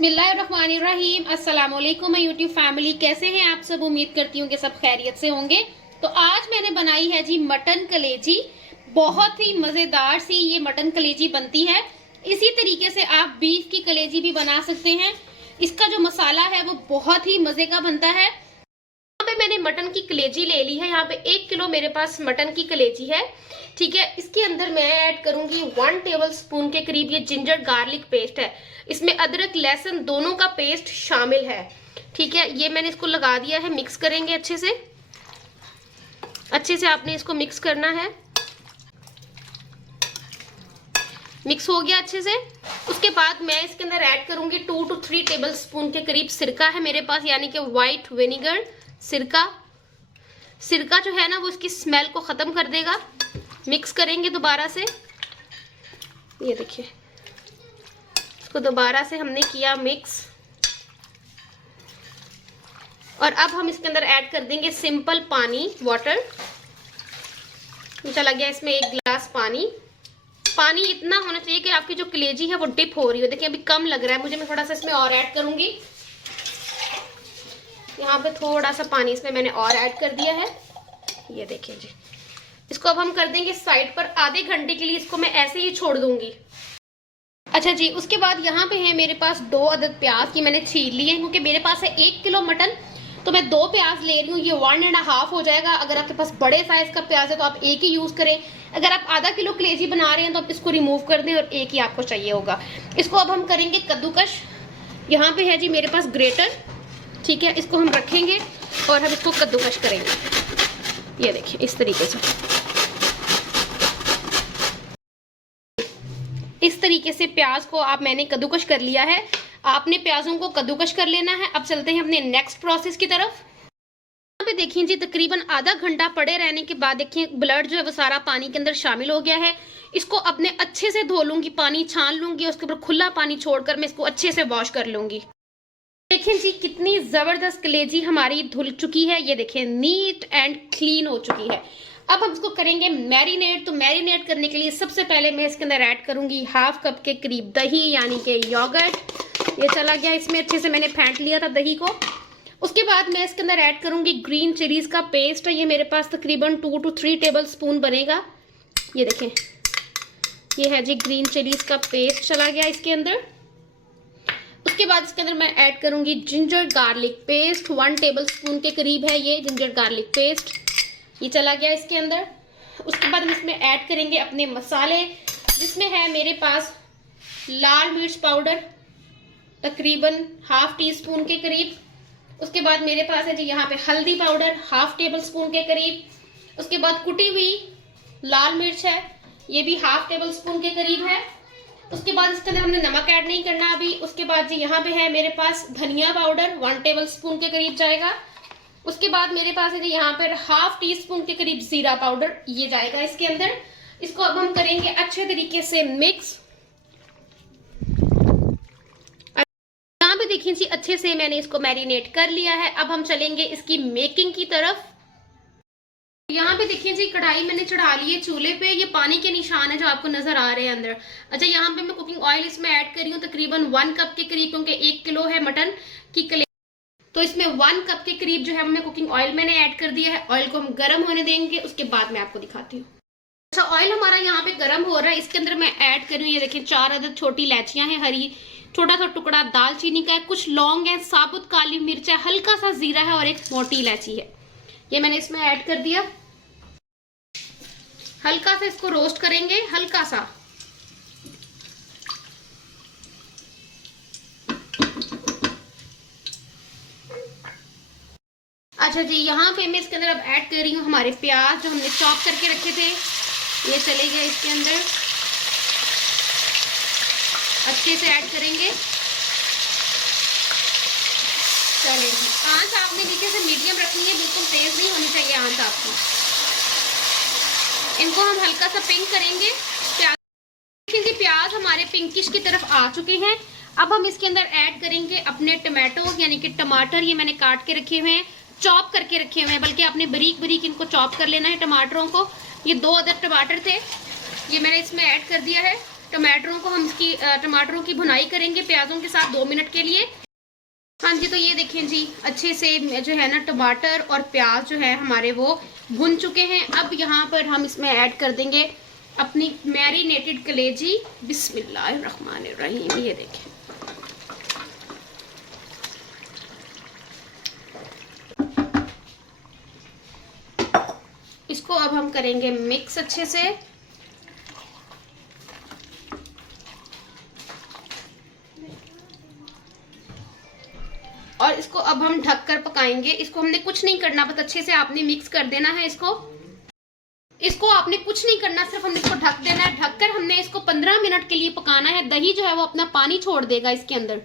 बिस्मिल्लाहिर्रहमानिर्रहीम। अस्सलाम वालेकुम मैं यूट्यूब फैमिली, कैसे हैं आप सब। उम्मीद करती हूँ कि सब खैरियत से होंगे। तो आज मैंने बनाई है जी मटन कलेजी। बहुत ही मजेदार सी ये मटन कलेजी बनती है। इसी तरीके से आप बीफ की कलेजी भी बना सकते हैं। इसका जो मसाला है वो बहुत ही मजे का बनता है। यहाँ पे मैंने मटन की कलेजी ले ली है। यहाँ पे 1 किलो मेरे पास मटन की कलेजी है। ठीक है, इसके अंदर मैं ऐड करूंगी 1 टेबल स्पून के करीब ये जिंजर गार्लिक पेस्ट है। इसमें अदरक लहसुन दोनों का पेस्ट शामिल है। ठीक है, ये मैंने इसको लगा दिया है। मिक्स करेंगे अच्छे से आपने इसको मिक्स करना है। मिक्स हो गया अच्छे से। उसके बाद मैं इसके अंदर ऐड करूंगी 2 to 3 टेबल स्पून के करीब सिरका है मेरे पास, यानी कि व्हाइट विनेगर। सिरका जो है ना वो इसकी स्मेल को खत्म कर देगा। मिक्स करेंगे दोबारा से। ये देखिए, इसको दोबारा से हमने किया मिक्स। और अब हम इसके अंदर ऐड कर देंगे सिंपल पानी, वाटर। चला गया इसमें 1 गिलास पानी। पानी इतना होना चाहिए कि आपकी जो कलेजी है वो डिप हो रही हो। देखिए अभी कम लग रहा है मुझे, मैं थोड़ा सा इसमें और ऐड करूंगी। यहाँ पे थोड़ा सा पानी इसमें मैंने और ऐड कर दिया है। ये देखिए जी, इसको अब हम कर देंगे साइड पर। आधे घंटे के लिए इसको मैं ऐसे ही छोड़ दूंगी। अच्छा जी, उसके बाद यहाँ पे है मेरे पास 2 अदद प्याज की मैंने छील लिए हैं। क्योंकि मेरे पास है 1 किलो मटन, तो मैं 2 प्याज ले रही हूँ। ये 1.5 हो जाएगा। अगर आपके पास बड़े साइज का प्याज है तो आप 1 ही यूज करें। अगर आप आधा किलो कलेजी बना रहे हैं तो आप इसको रिमूव कर दें और 1 ही आपको चाहिए होगा। इसको अब हम करेंगे कद्दूकश। यहाँ पे है जी मेरे पास ग्रेटर। ठीक है, इसको हम रखेंगे और हम इसको कद्दूकश करेंगे। ये देखिए इस तरीके से, इस तरीके से प्याज को आप मैंने कद्दूकश कर लिया है। आपने प्याजों को कद्दूकश कर लेना है। अब चलते हैं अपने नेक्स्ट प्रोसेस की तरफ। यहाँ पे देखिए जी, तकरीबन आधा घंटा पड़े रहने के बाद देखिए ब्लड जो है वो सारा पानी के अंदर शामिल हो गया है। इसको अपने अच्छे से धो लूंगी, पानी छान लूंगी। उसके ऊपर खुला पानी छोड़कर मैं इसको अच्छे से वॉश कर लूंगी। देखिए जी कितनी जबरदस्त कलेजी हमारी धुल चुकी है। ये देखिए नीट एंड क्लीन हो चुकी है। अब हम इसको करेंगे मैरिनेट। तो मैरिनेट करने के लिए सबसे पहले मैं इसके अंदर ऐड करूंगी 1/2 कप के करीब दही, यानी कि योगर्ट। ये चला गया इसमें, अच्छे से मैंने फेंट लिया था दही को। उसके बाद मैं इसके अंदर ऐड करूंगी ग्रीन चिलीज का पेस्ट है। ये मेरे पास तकरीबन 2 to 3 टेबल स्पून बनेगा। ये देखें, ये है जी ग्रीन चिलीज का पेस्ट चला गया इसके अंदर। उसके बाद इसके अंदर मैं ऐड करूंगी ginger garlic paste. 1 table spoon के करीब है ये जिंजर गार्लिक पेस्ट। ये चला गया इसके अंदर। उसके बाद हम इसमें ऐड करेंगे अपने मसाले, जिसमें है मेरे पास लाल मिर्च पाउडर तकरीबन 1/2 टीस्पून के करीब। उसके बाद मेरे पास है जी यहाँ पे हल्दी पाउडर 1/2 टेबल स्पून के करीब। उसके बाद कुटी हुई लाल मिर्च है, ये भी 1/2 टेबल स्पून के करीब है। उसके बाद इसके अंदर हमने नमक ऐड नहीं करना अभी। उसके बाद जी यहाँ पे है मेरे पास धनिया पाउडर 1 टेबल स्पून के करीब जाएगा। उसके बाद मेरे पास है जी यहाँ पर 1/2 टीस्पून के करीब जीरा पाउडर, ये जाएगा इसके अंदर। इसको अब हम करेंगे अच्छे तरीके से मिक्स। यहाँ पे देखिए जी अच्छे से मैंने इसको मैरिनेट कर लिया है। अब हम चलेंगे इसकी मेकिंग की तरफ। यहाँ पे देखिए जी कढ़ाई मैंने चढ़ा ली है चूल्हे पे। ये पानी के निशान है जो आपको नजर आ रहे हैं अंदर। अच्छा, यहाँ पे मैं कुकिंग ऑयल इसमें ऐड कर रही हूँ तकरीबन 1 कप के करीब, क्योंकि 1 किलो है मटन की कलेजी, तो इसमें 1 कप के करीब जो है हमने कुकिंग ऑयल मैंने ऐड कर दिया है। ऑयल को हम गर्म होने देंगे, उसके बाद मैं आपको दिखाती हूँ। अच्छा, ऑयल हमारा यहाँ पे गर्म हो रहा है। इसके अंदर मैं ऐड कर रही हूँ, ये देखिए 4 अदद छोटी इलायचियां हैं हरी, छोटा सा टुकड़ा दालचीनी का है, कुछ लौंग है, साबुत काली मिर्च है, हल्का सा जीरा है और एक मोटी इलायची है। ये मैंने इसमें ऐड कर दिया। हल्का सा इसको रोस्ट करेंगे, हल्का सा। अच्छा जी, यहाँ पे मैं इसके अंदर अब ऐड कर रही हूँ हमारे प्याज जो हमने चॉप करके रखे थे। ये चले गए इसके अंदर, अच्छे से ऐड करेंगे। चलेगी, आंच आपने नीचे से मीडियम रखनी है, बिल्कुल तेज नहीं होनी चाहिए आंच आपकी। इनको हम हल्का सा पिंक करेंगे। प्याज हमारे पिंकिश की तरफ आ चुके हैं। अब हम इसके अंदर ऐड करेंगे अपने टमाटो, यानी कि टमाटर। ये मैंने काट के रखे हुए हैं, चॉप करके रखे हुए हैं, बल्कि आपने बारीक बारीक इनको चॉप कर लेना है टमाटरों को। ये 2 अदद टमाटर थे, ये मैंने इसमें ऐड कर दिया है। टमाटरों को हम इसकी टमाटरों की भुनाई करेंगे प्याजों के साथ 2 मिनट के लिए। हाँ जी, तो ये देखें जी, अच्छे से जो है ना टमाटर और प्याज जो है हमारे वो भुन चुके हैं। अब यहाँ पर हम इसमें ऐड कर देंगे अपनी मैरिनेटेड कलेजी। बिस्मिल्लाहिर्रहमानिर्रहीम। ये देखें, इसको अब हम करेंगे मिक्स अच्छे से। और इसको अब हम ढक कर पकाएंगे। इसको हमने कुछ नहीं करना, बस अच्छे से आपने मिक्स कर देना है इसको आपने कुछ नहीं करना, सिर्फ हमने इसको ढक देना है। ढककर हमने इसको 15 मिनट के लिए पकाना है। दही जो है वो अपना पानी छोड़ देगा इसके अंदर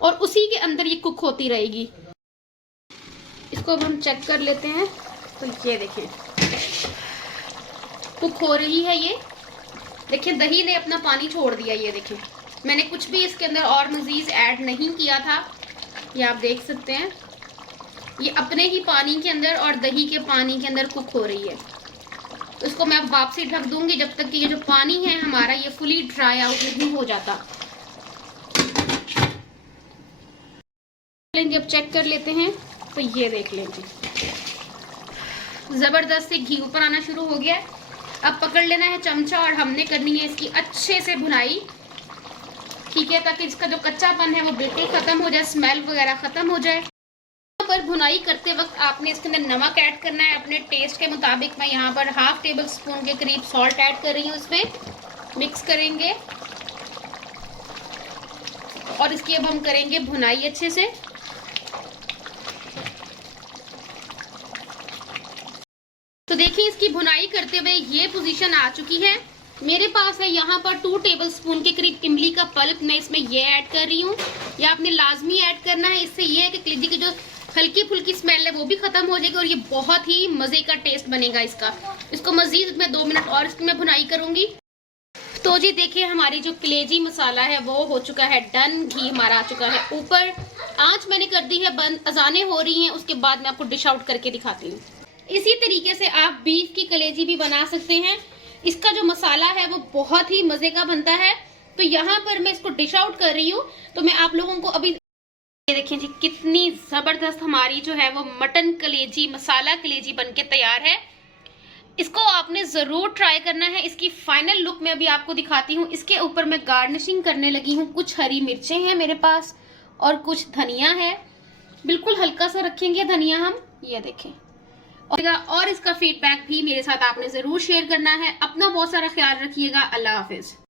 और उसी के अंदर ये कुक होती रहेगी। इसको अब हम चेक कर लेते हैं। तो ये देखें, कुक हो रही है। ये देखें, दही ने अपना पानी छोड़ दिया। ये देखें, मैंने कुछ भी इसके अंदर और मजीद ऐड नहीं किया था। ये आप देख सकते हैं, ये अपने ही पानी के अंदर और दही के पानी के अंदर कुक हो रही है। तो इसको मैं अब वापसी ढक दूंगी जब तक कि ये जो पानी है हमारा ये फुली ड्राई आउट नहीं हो जाता। अब चेक कर लेते हैं। तो ये देख लेंगे, जबरदस्त से घी ऊपर आना शुरू हो गया है। अब पकड़ लेना है चमचा और हमने करनी है इसकी अच्छे से भुनाई, ठीक है, ताकि इसका जो कच्चापन है वो बिल्कुल खत्म हो जाए, स्मेल वगैरह खत्म हो जाए। पर भुनाई करते वक्त आपने इसके अंदर नमक ऐड करना है अपने टेस्ट के मुताबिक। मैं यहाँ पर ½ टेबल स्पून के करीब सॉल्ट ऐड कर रही हूँ। इसमें मिक्स करेंगे और इसकी अब हम करेंगे भुनाई अच्छे से। तो देखिए, इसकी भुनाई करते हुए ये पोजीशन आ चुकी है। मेरे पास है यहाँ पर 2 टेबल स्पून के करीब इमली का पल्प। मैं इसमें ये ऐड कर रही हूँ। ये आपने लाजमी ऐड करना है। इससे ये है कि कलेजी की जो हल्की फुल्की स्मेल है वो भी खत्म हो जाएगी और ये बहुत ही मजे का टेस्ट बनेगा इसका। इसको मजीद मैं 2 मिनट और इसकी मैं भुनाई करूंगी। तो जी देखिए, हमारी जो कलेजी मसाला है वो हो चुका है डन। घी हमारा आ चुका है ऊपर। आंच मैंने कर दी है बंद। अजानें हो रही हैं, उसके बाद मैं आपको डिश आउट करके दिखाती हूँ। इसी तरीके से आप बीफ की कलेजी भी बना सकते हैं। इसका जो मसाला है वो बहुत ही मजे का बनता है। तो यहाँ पर मैं इसको डिश आउट कर रही हूँ। तो मैं आप लोगों को अभी ये देखिए जी, कितनी जबरदस्त हमारी जो है वो मटन कलेजी, मसाला कलेजी बनके तैयार है। इसको आपने जरूर ट्राई करना है। इसकी फाइनल लुक मैं अभी आपको दिखाती हूँ। इसके ऊपर मैं गार्निशिंग करने लगी हूँ। कुछ हरी मिर्चें हैं मेरे पास और कुछ धनिया है। बिल्कुल हल्का सा रखेंगे धनिया हम। ये देखें, और इसका फीडबैक भी मेरे साथ आपने जरूर शेयर करना है। अपना बहुत सारा ख्याल रखिएगा। अल्लाह हाफिज।